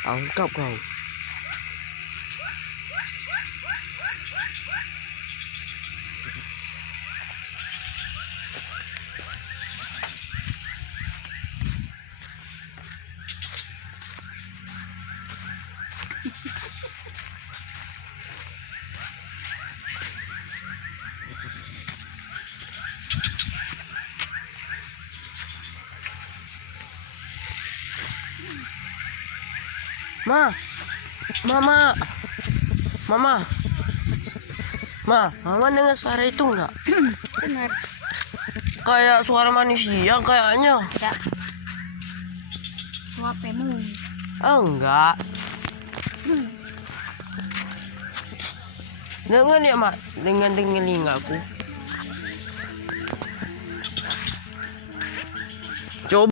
Tangkap kau. Mama, mama dengar suara itu enggak? Dengar. Kayak suara manusia kayaknya. Tidak. Suapemu. Oh, enggak. Dengar ya, Mak, dengan telingaku. Coba